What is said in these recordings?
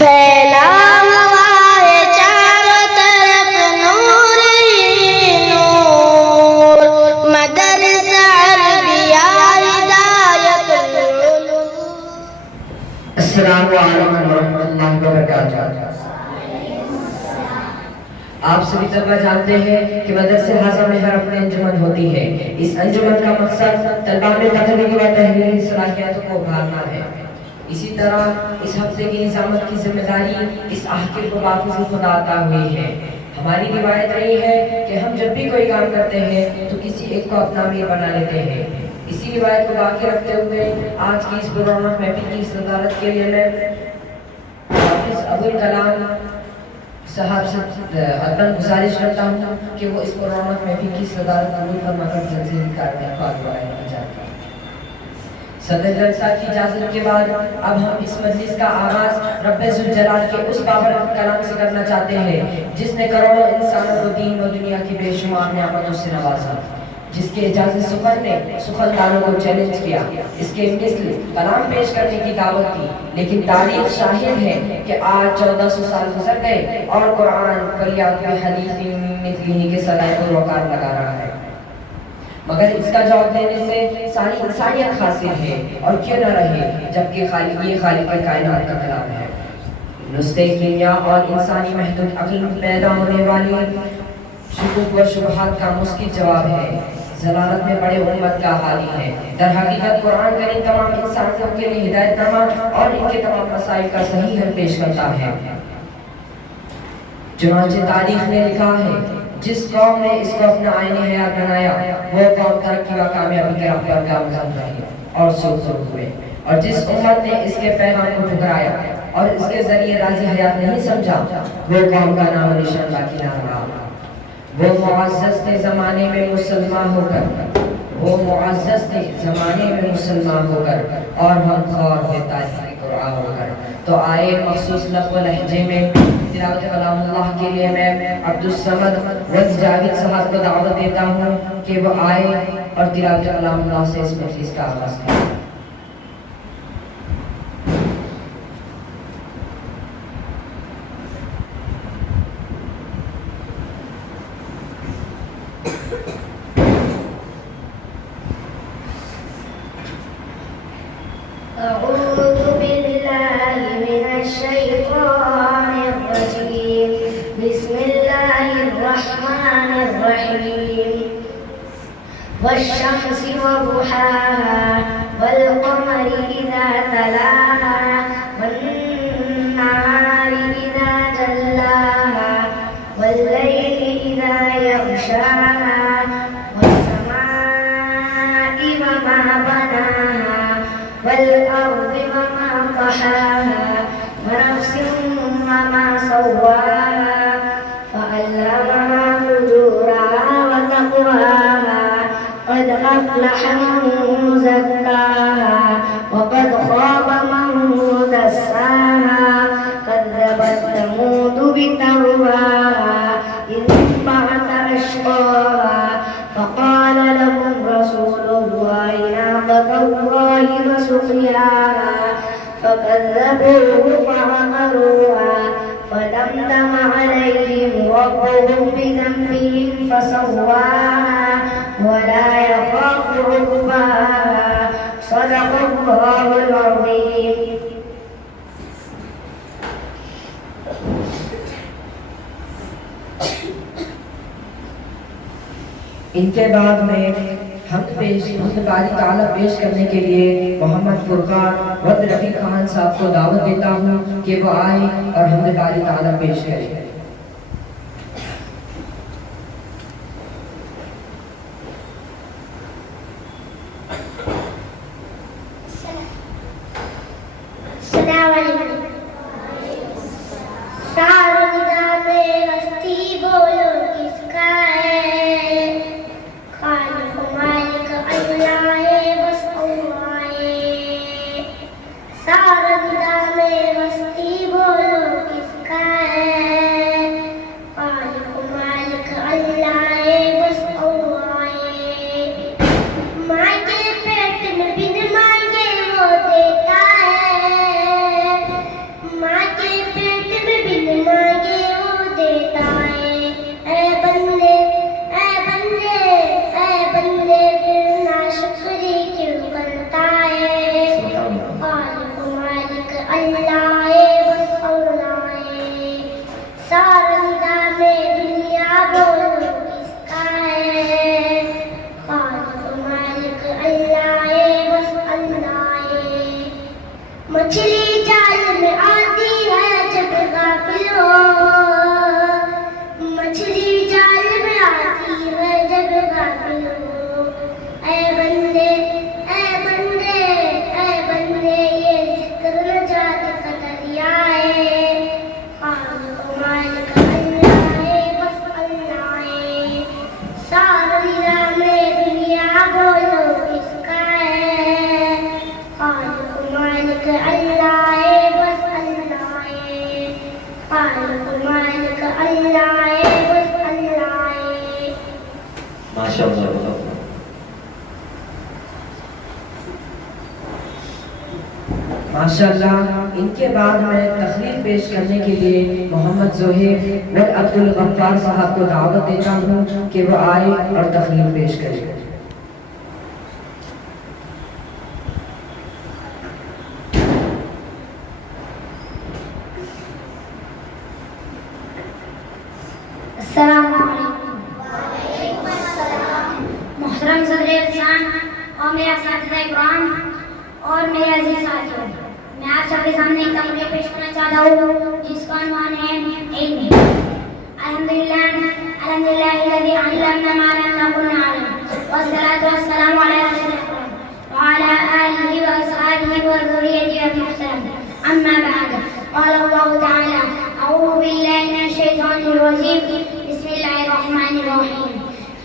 پھیلا ہوا ہے چاروں طرف نور ہی نور، مدرسہ عربیہ ہدایت العلوم۔ السلام علیکم ورحمۃ اللہ وبرکاتہ۔ آپ سبھی طلبہ جانتے ہیں کہ مدرسہ اعظم میں ہر ہفتے انجمن ہوتی ہے۔ اس انجمن کا مقصد طلبہ میں تخلیقی و تحریری صلاحیتوں کو ابھارنا ہے۔ اسی طرح اس ہفتے کی نظامت کی ذمہ داری اس عہد کو باخبر خدا عطا ہوئی ہے۔ ہماری روایت رہی ہے کہ ہم جب بھی کوئی کام کرتے ہیں تو کسی ایک کو اپنا امیر بنا لیتے ہیں۔ اسی روایت کو باقی رکھتے ہوئے آج کی اس پررونق محفل کی صدارت کے لیے میں حافظ ابوالکلام صاحب سے ادب گزارش کرتا ہوں کہ وہ اس پررونق محفل کی صدارت قبول فرما کر جلسے کی کارروائی کی جاتی ہے۔ صدر جلسہ کی اجازت کے بعد اب ہم اس مجلس کا آغاز رب ذوالجلال کے اس بابر کلام سے کرنا چاہتے ہیں جس نے کروڑوں انسانوں کو دین و دنیا کی بے شمار نعمتوں سے نوازا، جس کے اجازت سخن نے سخنکاروں کو چیلنج کیا، اس کے مثل کلام پیش کرنے کی دعوت دی، لیکن تاریخ شاہد ہے کہ آج 1400 سال گزر گئے اور قرآن فلیات حدیث مثلی کے صدائے الوقار لگا رہا ہے، مگر اس کا جواب دینے سے ساری انسانیت حاصل ہے، اور کیوں نہ رہے جبکہ یہ خالق کائنات کا کلام ہے۔ نسخے کیمیا اور انسانی محدود عقل میں پیدا ہونے والی شکوک و شبہات کا مثبت جواب ہے، ضلالت میں پڑے امت کا حالی ہے۔ در حقیقت قرآن کریم تمام انسانوں کے لیے ہدایت نامہ اور ان کے تمام مسائل کا صحیح حل پیش کرتا ہے۔ چنانچہ تاریخ نے لکھا ہے جس قوم نے اس کو اپنا آئین حیات بنایا وہ قوم ترقی و کامیابی کے راہ پر گامزن رہی اور سرخر ہوئے، اور جس امت نے اس کے پیغام کو ٹھکرایا اور اس کے ذریعے راضی حیات نہیں سمجھا وہ قوم کا نام و نشان باقی نہ رہا۔ وہ معزز تھے زمانے میں مسلمان ہو کر، وہ معزز تھے زمانے میں مسلمان ہو کر، اور ہم خوار تھے تاریخ قرآن ہو کر۔ تو آئے مخصوص لفظ و لہجے میں تلاوت کلام اللہ کے لیے میں عبدالصمد رض جاوید صاحب کو دعوت دیتا ہوں کہ وہ آئے اور تلاوت کلام اللہ سے اس مجلس کا آغاز کریں۔ أعوذ بالله من الشيطان الرجيم، بسم الله الرحمن الرحيم، والشمس وضحاها والقمر إذا تلاها والنهار إذا جلاها والليل إذا يغشاها والسماء وما بناها والأرض وما طحاها ونفس وما سواها فألهمها فجورها وتقواها قد أفلح من زكاها وقد خاب من دساها كذبت ثمود بتقواها إذ انبعث أشقاها فقال لهم رسول الله ناقة الله وسقياها فكذبوه فعقروها فدمدم عليهم ربهم بذنبهم فسواها ولا يخاف عقباها صدق الله العظيم۔ ان کے بعد میں حمد باری تعالیٰ پیش کرنے کے لیے محمد فرقان ود رفیق خان صاحب کو دعوت دیتا ہوں کہ وہ آئے اور حمد باری تعالیٰ پیش کرے۔ السلام علیکم۔ سارا میں ہستی بولو کس کا ہے، خالق مالک اللہ ہے بس اللہ ہے۔ سارا میں ہستی بولو کس کا ہے، خالق مالک اللہ ہے بس اللہ ہے۔ مانگے پیٹ میں بن مانگے وہ دیتا ہے، اللہ ہے بس اللہ ہے، سارا نظام دنیا بولو کس کا ہے، خالق مالک اللہ ہے بس اللہ ہے، مچھلی جال میں آتی ہے جب غافل ہو، مچھلی جال میں آتی ہے جب غافل ہو، اے بندے اے بندے اے بندے یہ ذکر نجات کا دریا ہے، خالق مالک اللہ ہے بس اللہ ہے، سارا نظام دنیا بولو کس کا ہے، خالق مالک اللہ ہے بس اللہ ہے، خالق مالک اللہ ہے بس اللہ ہے۔ ماشاء اللہ۔ ماشاء اللہ، ان کے بعد میں تقریر پیش کرنے کے لیے محمد زہیر و عبد الغفار صاحب کو دعوت دیتا ہوں کہ وہ آئے اور تقریر پیش کریں۔ السلام علیکم۔ محترم صدر احسان اور میرا اساتذہ اکرام اور میرے عزیز ساتھیوں، میں آپ سب کے سامنے ایک تقریر پیش کرنا چاہتا ہوں جس کا عنوان ہے علم۔ الحمدللہ الذی علمنا ما لم نکن نعلم والصلاۃ والسلام علی رسول اللہ وعلی آلہ واصحابہ وذریته المحترم، اما بعد، قال اللہ تعالی اعوذ باللہ من الشیطان الرجیم، بسم اللہ الرحمن الرحیم،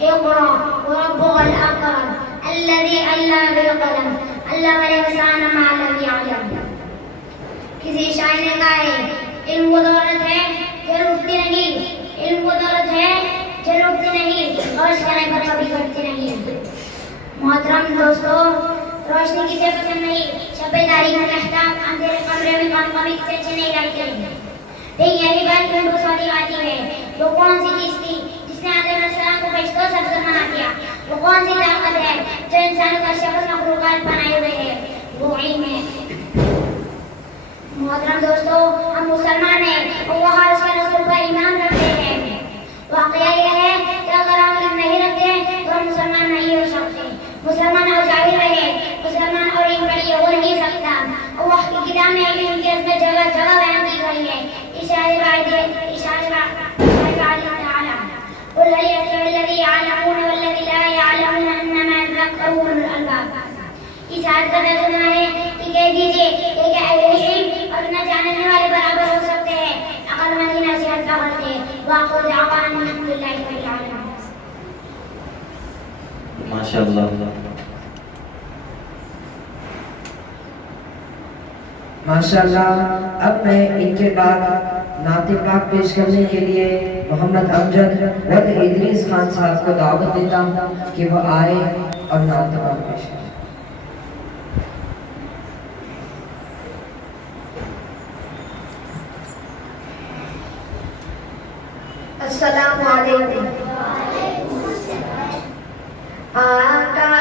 اقرأ وربک الاکرم الذی علم بالقلم علم الانسان ما لم یعلم۔ کسی شاعر نے کہا ہے علم وہ دولت ہے جو رکتی نہیں، علم وہ دولت ہے جو رکتی نہیں اور کرنے پر کبھی گھٹتی نہیں۔ محترم دوستو، روشنی کسے پسند نہیں، شب تاریک میں احتاب اندھیرے کمرے میں کمی سے اچھے نہیں لگتے۔ لیکن یہی بات میں کو سوچی آتی ہے، وہ کون سی چیز تھی جس نے آدم علیہ السلام کو فرشتوں سے افضل بنا دیا؟ وہ کون سی طاقت ہے جو انسانوں کا شکل مخلوقات بنائے ہوئے ہے؟ وہ علم ہے۔ محترم دوستو، ہم مسلمان ہیں اور وہ اس کے رسول پر ایمان رکھتے ہیں۔ واقعہ یہ ہے کہ اگر ہم علم نہیں رکھتے تو ہم مسلمان نہیں ہو سکتے۔ مسلمان اور جاہل رہے، مسلمان اور علم پڑھی ہو نہیں سکتا۔ اللہ کی کتاب میں علم کی اس میں جگہ جگہ بیان کی گئی ہے۔ قل هل يستوي الذي يعلمون والذي لا يعلمون انما يذكر اولو الالباب۔ اس آیت کا ترجمہ ہے کہ کہہ دیجیے کہ کیا اہل علم اور نہ جاننے والے برابر ہو سکتے ہیں؟ عقل مندی نصیحت کا غلط ہے۔ واخر دعوانا الحمد للہ رب العالمین۔ ماشاء اللہ۔ ماشاء اللہ، اب میں ان کے بعد نعت پاک پیش کرنے کے لیے محمد امجد و ادریس خان صاحب کو دعوت دیتا ہوں کہ وہ آئے اور نعت پاک پیش کریں۔ السلام علیکم۔ آقا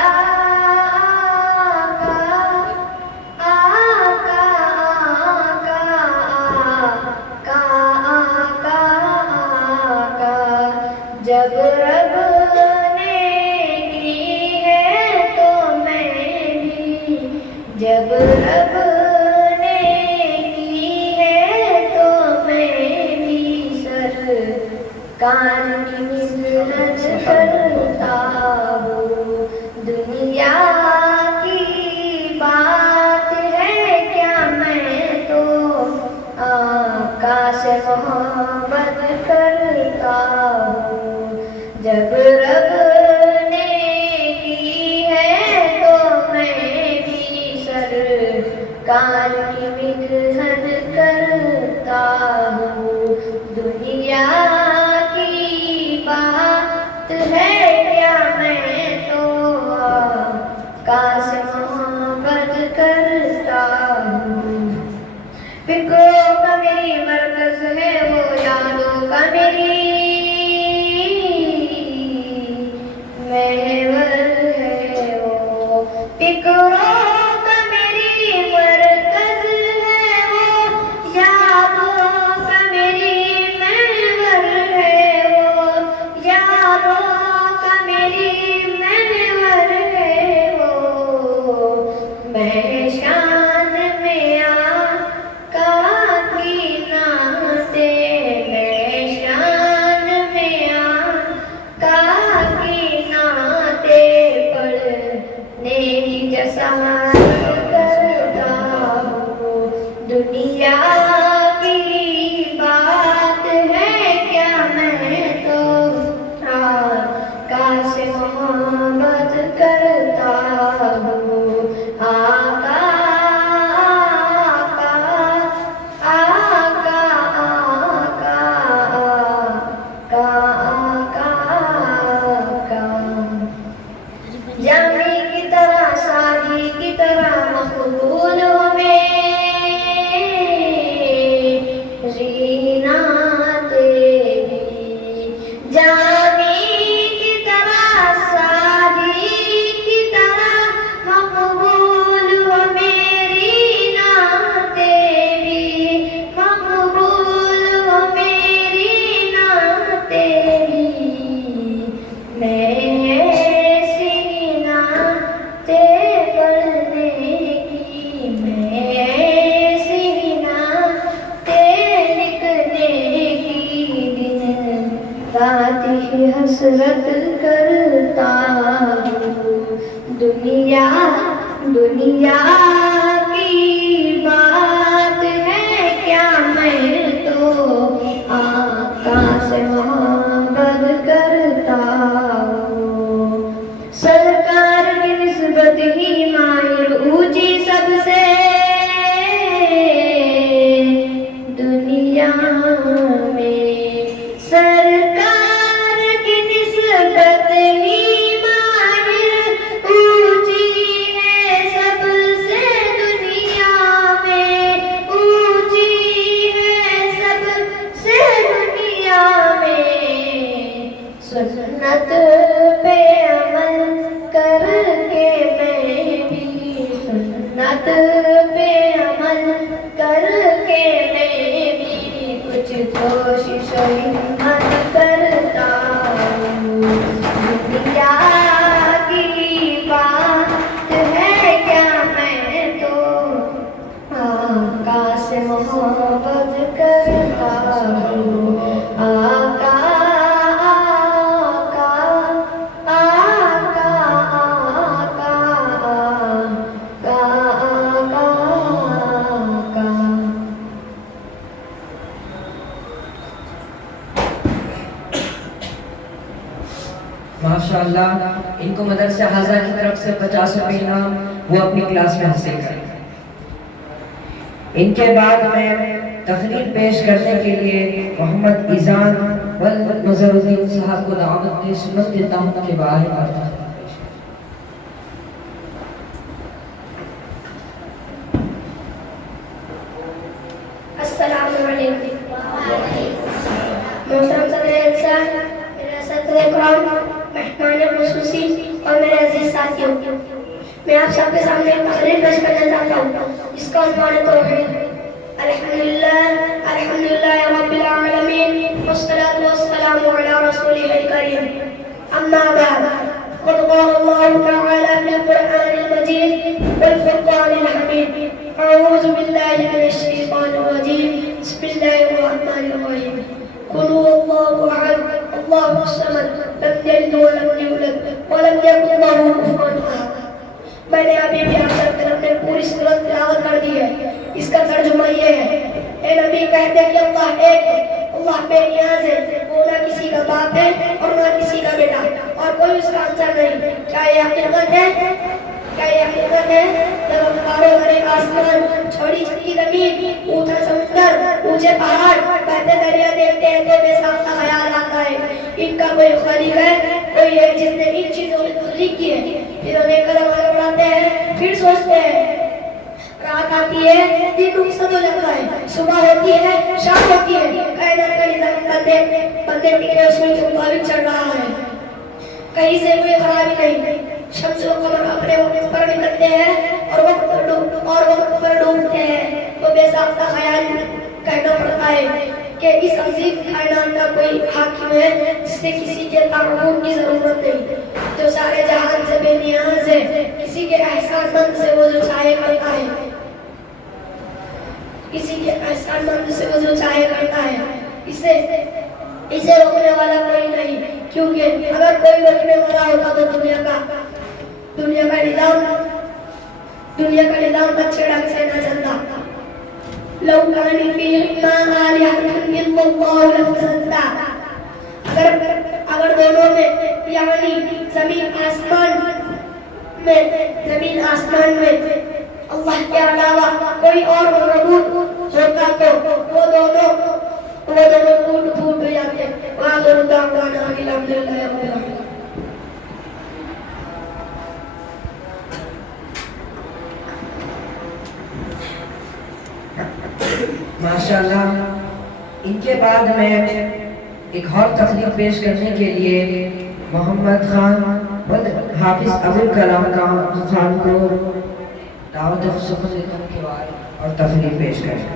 جب رب نے کی ہے تو میں بھی، جب رب نے کی ہے تو میں بھی سرکار کی مزرت کرتا ہوں۔ دنیا کی بات ہے کیا، میں تو آقا سے محبت کرتا ہوں۔ جب رب نے کی ہے تو میں بھی سرکار کی مدحت کرتا ہوں۔ دنیا کی بات ہے کیا، میں تو آقا سے محبت کرتا ہوں۔ فکروں کا میری مرکز ہے وہ، یادوں کا میری محور ہے وہ، فکروں کا میری مرکز ہے وہ، کی بات ہے کیا میں تو آقا سے محبت کرتا ہوں آقا آقا آقا آقا آقا آقا جامی کی طرح شادی کی طرح مقبول ہو میری نعت بھی جامی کی طرح شادی کی طرح مقبول ہو میری نعت بھی مقبول ہو میری نعت بھی میں حسرت کرتا ہوں دنیا دنیا کی بات ہے کیا میں تو آقا سے محبت کرتا ہوں سرکار کی نسبت ہی ماہر اونچی سب سے دنیا میں سنت پہ عمل کر کے میں بھی سنت پہ عمل کر کے میں بھی کچھ کوشش ہمت کرتا ہوں دنیا کی بات ہے کیا میں تو آقا سے محبت کرتا ہوں آقا ماشاءاللہ ان کو مدرسہ حاضہ کی طرف سے 50 روپے انعام وہ اپنی کلاس میں حاصل کریں. ان کے بعد میں تقریر پیش کرنے کے لیے محمد ایزان نظر الدین صاحب کو دعوت دے سنت دیتا ہوں کہ باہر آتا ہے. السلام علیکم. محترم صدر اجلاس، میرے اساتذہ اکرام، مہمان خصوصی اور میرے عزیز ساتھیوں، میں آپ سب کے سامنے ایک تقریر پیش کرنا چاہتا ہوں جس کا عنوان ہے توحید. الحمدللہ رب العالمین والصلاة والسلام علی رسولہ الکریم. اما بعد، قد قال اللہ تعالی فی القرآن المجید والفرقان الحمید. اعوذ باللہ من الشیطان الرجیم. بسم اللہ الرحمن الرحیم. قل هو الله احد الله الصمد لم يلد ولم يولد ولم يكن له كفوا احد. میں نے ابھی بھی آپ سب کے اپنے پوری صورت تلاوت کر دی ہے. اس کا ترجمہ یہ ہے: اے نبی کہتے کہ اللہ ایک ہے، اللہ بے نیاز ہے، وہ نہ کسی کا باپ ہے اور نہ کسی کا بیٹا اور کوئی اس کا ہمسر نہیں. کیا یہ حقیقت ہے؟ کیا یہ حقیقت ہے؟ جب پہاڑوں بھرے آسمان، چھوڑی چھٹی زمین، اونچا سمندر، اونچے پہاڑ، بہتے دریا دیکھتے ہیں تو بے ساختہ خیال آتا ہے ان کا کوئی خالق ہے، کوئی ہے جس نے ان چیزوں کی تخلیق کی ہے. پھر انہیں قدم آگے بڑھاتے ہیں، پھر سوچتے ہیں. رات آتی ہے، دن رخصت ہو جاتا ہے، صبح ہوتی ہے، شام ہوتی ہے، کائنات کا نظام بندے ٹکے اصول کے مطابق چل رہا ہے، کہیں سے کوئی خرابی نہیں. شمس و قمر اپنے وقت پر نکلتے ہیں اور وقت پر ڈوبتے ہیں. تو بے ساختہ خیال کہنا پڑتا ہے کہ اس عظیم کائنات کا کوئی حاکم ہے جس سے کسی کے تعاون کی ضرورت نہیں، جو سارے جہان سے بے نیاز ہے، کسی کے احسان مند سے وہ جو چاہے کرتا ہے، کسی کے احسان مند سے وہ جو چاہے کرتا ہے. اسے روکنے والا کوئی نہیں، کیونکہ اگر کوئی روکنے والا ہوتا تو دنیا کا نظام اچھے ڈھنگ سے نہ چلتا. لو كان فيهما آلهة إلا الله لفسدتا. اگر دونوں میں یعنی زمین آسمان میں اللہ کے علاوہ کوئی اور معبود ہوتا تو وہ دونوں ٹوٹ پھوٹ جاتے. وآخر دعوانا ان الحمد للہ رب العالمین. ماشاءاللہ. ان کے بعد میں ایک اور تقریب پیش کرنے کے لیے محمد خان حافظ ابوالکلام خان کو دعوت خصوصی اور تقریب پیش کریں.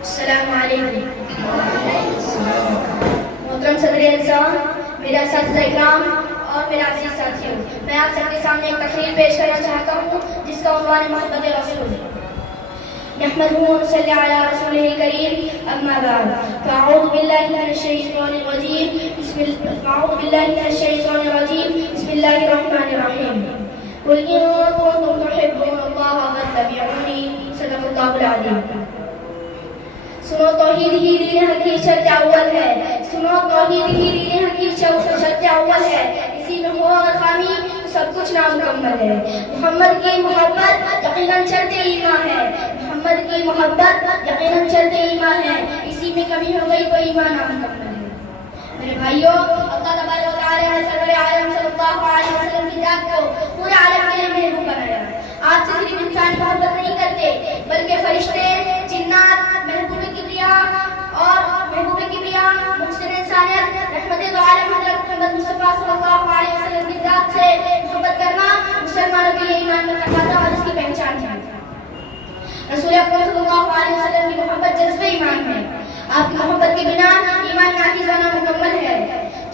السلام علیکم. محترم صدر اعظم، میرا اساتذہ اکرام اور میرا عزیز ساتھیوں، میں آپ سب کے سامنے ایک تقریر پیش کرنا چاہتا ہوں جس کا عنوان محبت رسول. نحمده ونصلي على رسوله الكريم، اما بعد، فاعوذ بالله من الشيطان الرجيم بسم الله الرحمن الرحيم. قل ان كنتم تحبون الله فاتبعوني. صدق الله العظيم. سنو توحید ہی دین حق کی شرط اول ہے. سنو توحید ہی دین حق کی شرط اول ہے. اسی میں ہو اور خامی تو سب کچھ نامکمل ہے. محمد کی محبت یقیناً شرط ایمان ہے. محمد کی محبت یقیناً شرط ایمان ہے. اسی میں کمی ہو گئی تو ایمان نامکمل ہے. میرے بھائیوں، اللہ تبارک و تعالی نے سرور عالم صلی اللہ علیہ وسلم کی ذات کو پورے عالم کے لیے محبوب بنایا. آج سے صرف انسان محبت نہیں کرتے بلکہ فرشتے، جنات، محبوب کبریا محسن انسانیت رحمت دو عالم حضرت محمد مصطفیٰ صلی اللہ علیہ وسلم کی ذات سے محبت کرنا مسلمانوں کے لیے ایمان کا تقاضا اور اس کی پہچان ہے. رسول اکرم صلی اللہ علیہ وسلم کی محبت جذب ایمان ہے. آپ کی محبت کے بنا ایمان ناقص و نامکمل ہے.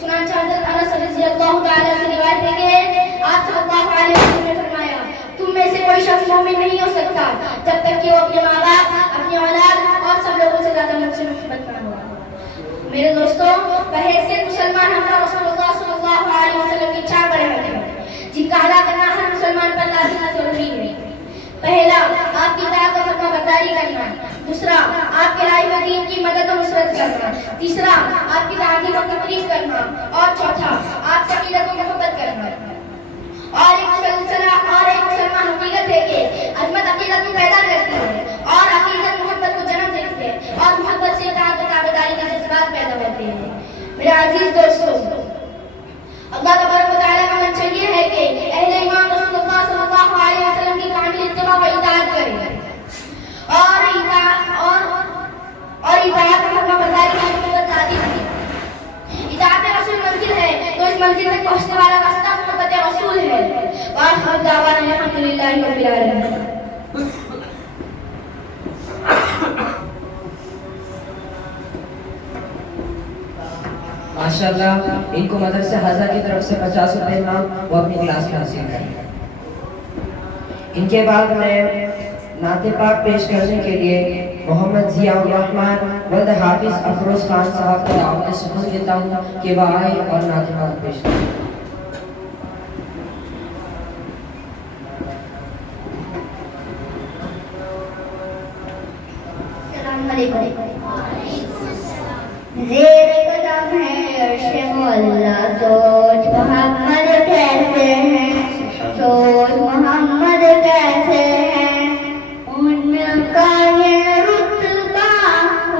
چنانچہ حضرت انس رضی اللہ تعالیٰ سے روایت ہے کہ آپ صلی اللہ علیہ وسلم نے فرمایا، تم میں سے کوئی شخص مومن نہیں ہو سکتا جب تک کہ وہ اپنے ماں باپ، اپنی اولاد اور سب لوگوں سے زیادہ مجھ سے محبت نہ ہو. میرے دوستوں، بحیثیت مسلمان ہم رسول اللہ صلی اللہ علیہ وسلم کی 4 برہمت ہیں جن کا ادا کرنا ہر مسلمان پر لازم و ضروری ہے. پہلا، آپ کی اطاعت و فرما برداری کرنا. دوسرا، آپ کے رائے دین کی مدد و نصرت کرنا. تیسرا، آپ کی تعظیم و تقریب کرنا. اور چوتھا، آپ سے عقیدت و محبت کرنا. اور ایک مسلمان حقیقت ہے کہ عظمت عقیدت کو پیدا کرتی ہے اور عقیدت محبت کو جنم دیتی ہے اور محبت سے اطاعت و تابعداری کا جذبات پیدا ہوتے ہیں. میرے عزیز دوستو، اللہ تبارک و تعالیٰ کا منشا یہ ہے کہ اہل ایمان رسول اللہ صلی اللہ علیہ وسلم کی کامل اتباع و اطاعت کریں اور اطاعت و فرما برداری کی محبت تعظیم کریں. اطاعت رسول منزل ہے تو اس منزل تک پہنچنے والا راستہ محبت رسول ہے. وآخر دعوانا الحمد للہ رب العالمین. ماشاءاللہ. ان کو مدرسہ حضرت کی طرف سے 50 روپے انعام وہ اپنی کلاس میں حاصل کریں. ان کے بعد میں نعت پاک پیش کرنے کے لیے محمد ضیاء الرحمن ولد حافظ افروز خان صاحب کو دعوت سخن دیتا ہوں کہ وہ آئے اور نعت پاک پیش کریں. السلام علیکم. زیر قدم ہے عرش مولا، سوچ محمد کیسے ہیں، سوچ محمد کیسے ہیں. ان کا یہ رتبہ،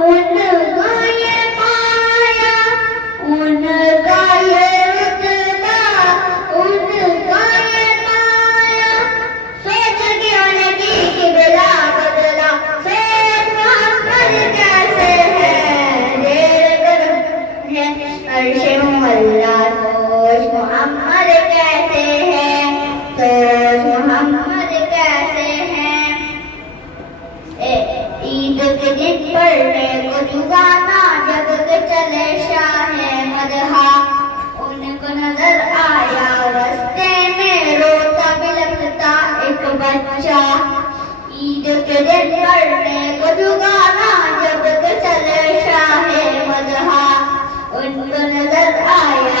ان کا یہ پایا، ان کا یہ رتبہ، ان کا یہ پایا. سوچ کیوں نہیں کہ بلا بدلا، سوچ محمد کیسے ہے. عرش مولا، سوچ محمد کیسے ہے، سوچ محمد کیسے ہے. عید کے دن پڑھنے کو جگانا جب کہ چلے شاہ مدحا. ان کو نظر آیا رستے میں روتا بلکتا ایک بچہ. عید کے دن پڑھنے کو جگانا جب کہ چلے شاہ مدحا. ان کو نظر آیا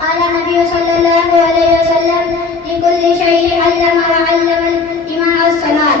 قال النبي صلى الله عليه وسلم لكل شيء علم وعلم الإمام الصلاة.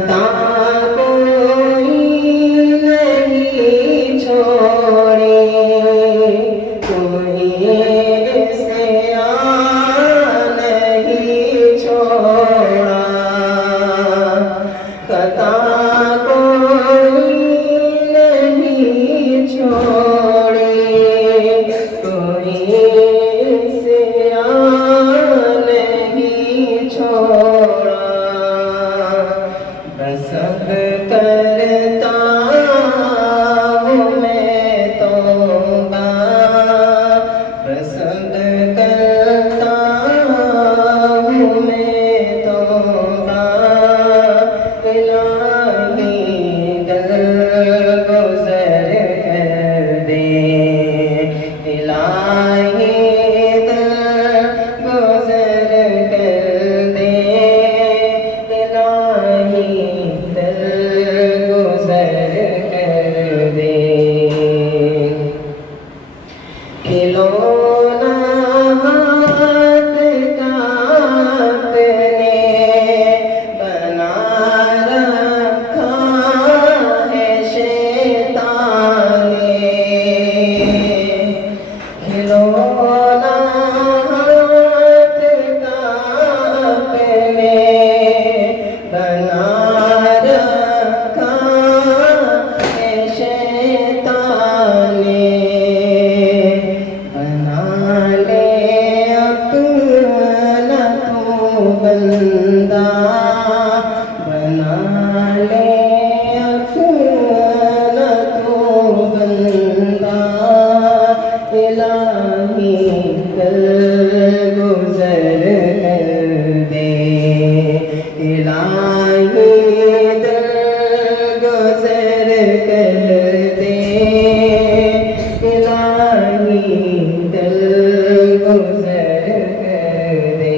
خطا کوئی نہیں چھوڑی کوئی عصیان نہیں چھوڑا خطا کوئی نہیں چھوڑی کوئی عصیان نہیں چھوڑا بس اب کرتا ہوں میں توبہ بس اب کرتا ہوں میں توبہ الہی درگزر کر دے الہی درگزر کر دے الہی درگزر کر دے کھلونا ہاتھ کا اپنے بنا رکھا ہے شیطان نے کھلونا ہاتھ کا اپنے بنا رکھا ہے شیطان نے بنا لے اپنا تو بندہ بنا لے اپنا تو بندہ الہی درگزر کر دے الہی درگزر کر دے الہی درگزر کر دے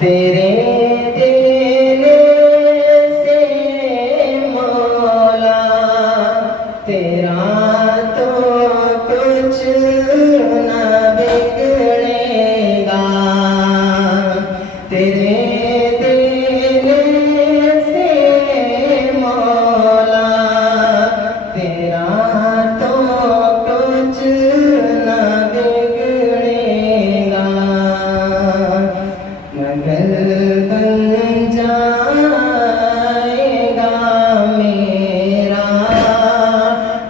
تیرے دینے سے مولا تیرا تو کچھ نہ بگڑے گا تیرے دینے سے مولا تیرا تو کچھ نہ بگڑے گا مگر بن جائے گا میرا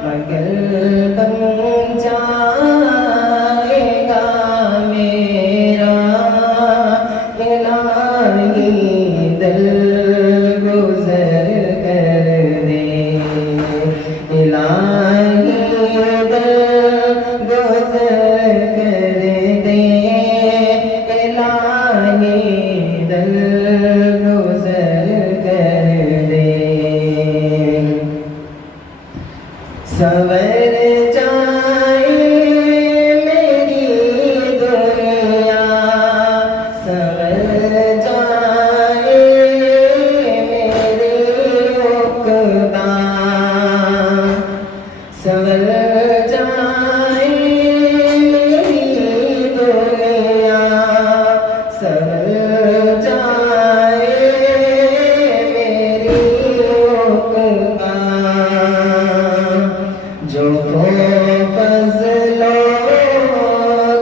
مگر بن جائے گا میرا الہی درگزر کر دے الہی درگزر کر دے الہی درگزر کر دے سنور جائے میری دنیا سنور جائے میری عقبہ سنور جائے میری دنیا سنور جائے میری عقبہ جو فضل و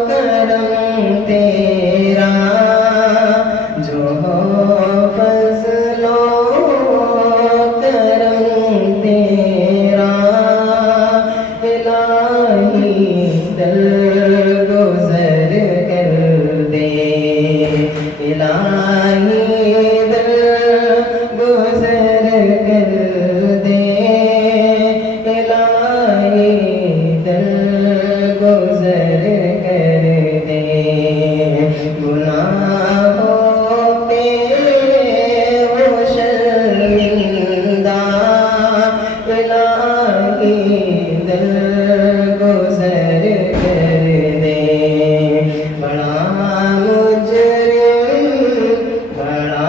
کرم تیرا جو فضل و کرم تیرا الہی درگزر کر دے الہی درگزر کر دے الہی درگزر کر دے گناہوں پہ وہ شرمندہ الہی درگزر کر دے بڑا مجرم بڑا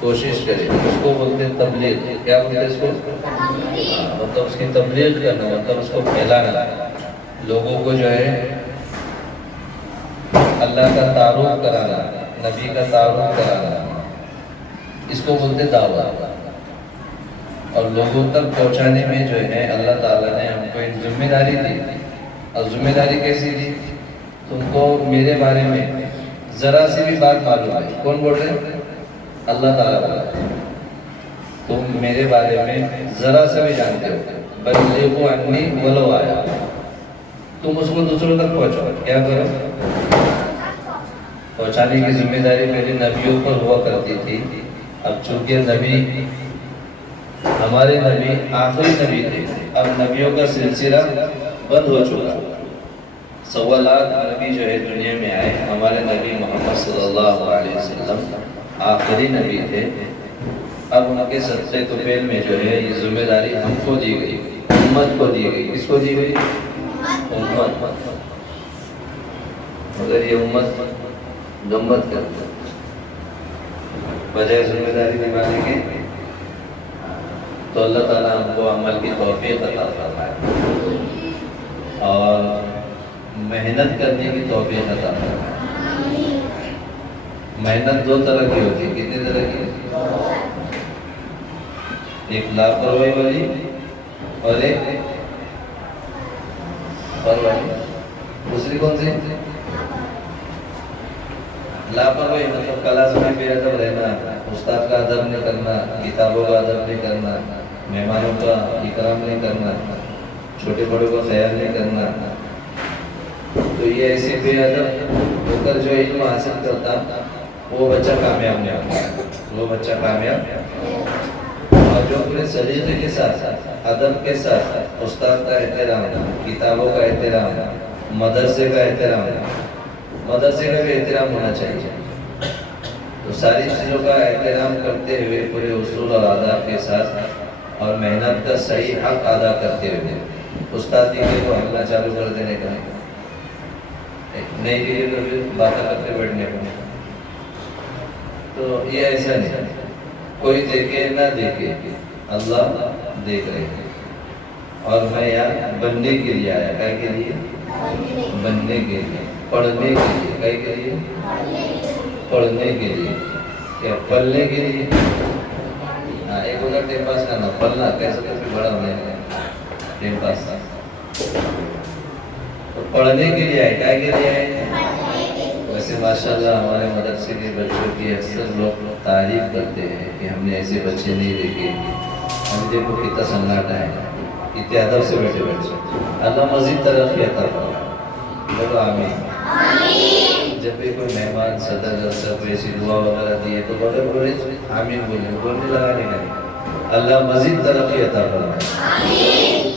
کوشش کرے. اس کو بولتے ہیں تبلیغ. کیا بولتے ہیں اس کو؟ مطلب اس کی تبلیغ کرنا، مطلب اس کو پھیلانا، لوگوں کو جو ہے اللہ کا تعارف کرانا، نبی کا تعارف کرانا، اس کو بولتے دعوت. اور لوگوں تک پہنچانے میں جو ہے اللہ تعالیٰ نے ہم کو ایک ذمہ داری دی. اور ذمہ داری کیسی دی؟ تم کو میرے بارے میں ذرا سی بھی بات معلوم ہے. کون بول رہے ہیں؟ اللہ تعالیٰ بول رہے ہیں. تم میرے بارے میں ذرا سے بھی جانتے ہو، بلغوا عنی ولو آیا. تم اس کو دوسروں تک پہنچاؤ. کیا کرو؟ پہنچانے کی ذمہ داری پہلے نبیوں پر ہوا کرتی تھی. اب چونکہ نبی، ہمارے نبی آخری نبی تھے، اب نبیوں کا سلسلہ بند ہو چکا. 1.25 لاکھ نبی جو ہے دنیا میں آئے. ہمارے نبی محمد صلی اللہ علیہ وسلم آخری نبی تھے. اب ان کے صدقے طفیل میں جو ہے یہ ذمہ داری ہم کو دی گئی، امت کو دی گئی. کس کو دی گئی؟ امت. مگر یہ امت گمت کرتے بجائے ذمہ داری نبھانے کے. تو اللہ تعالیٰ ہم کو عمل کی توفیق عطا فرمائے اور محنت کرنے کی توفیق عطا فرمائے. محنت 2 طرح کی ہوتی ہے. کتنے طرح کی؟ ایک لاپرواہی والی اور ایک پرواہی. دوسری کون سی؟ لاپرواہی مطلب کلاس میں بے ادب رہنا، استاد کا ادب نہیں کرنا، کتابوں کا ادب نہیں کرنا، مہمانوں کا اکرام نہیں کرنا، چھوٹے بڑوں کا خیال نہیں کرنا. تو یہ ایسے بے ادب ہو کر جو علم حاصل کرتا وہ بچہ کامیاب نہیں ہوتا. وہ بچہ کامیاب، اور جو پورے سلیقے کے ساتھ، ادب کے ساتھ استاد کا احترام، کتابوں کا احترام، مدرسے کا احترام، مدرسے کا بھی احترام ہونا چاہیے. تو ساری چیزوں کا احترام کرتے ہوئے پورے اصول اور آداب کے ساتھ اور محنت کا صحیح حق ادا کرتے ہوئے استاد کے کو حملہ چالو کر دینے کا نہیں دیے تو پھر باتیں کرتے بیٹھنے کو. تو یہ ایسا نہیں، کوئی دیکھے نہ دیکھے اللہ دیکھ رہے ہیں. اور میں یہاں بننے کے لیے آیا. کیا کے لیے؟ بننے کے لیے. پڑھنے کے لیے. کیا کے لیے؟ پڑھنے کے لیے. کیا پڑھنے کے لیے؟ ہاں ایک ہوگا ٹائم پاس کرنا. پڑھنا کیسے کیسے بڑا ہونے کا ٹائم پاس. تو پڑھنے کے لیے آئے. کیا کے لیے آئے؟ ویسے ماشاءاللہ ہمارے مدرسے کے بچوں کی اکثر لوگ تعریف کرتے ہیں کہ ہم نے ایسے بچے نہیں دیکھے. ابھی دیکھو کتنا سناٹا ہے، کتنے ادب سے بیٹھے بچے. اللہ مزید ترقی عطا فرمائے. بولو آمین. جب بھی کوئی مہمان صدر سب ایسی دعا وغیرہ دیے تو بغیر بولے آمین بولے، بولنے لگانے کا نہیں. اللہ مزید ترقی عطا فرمائے.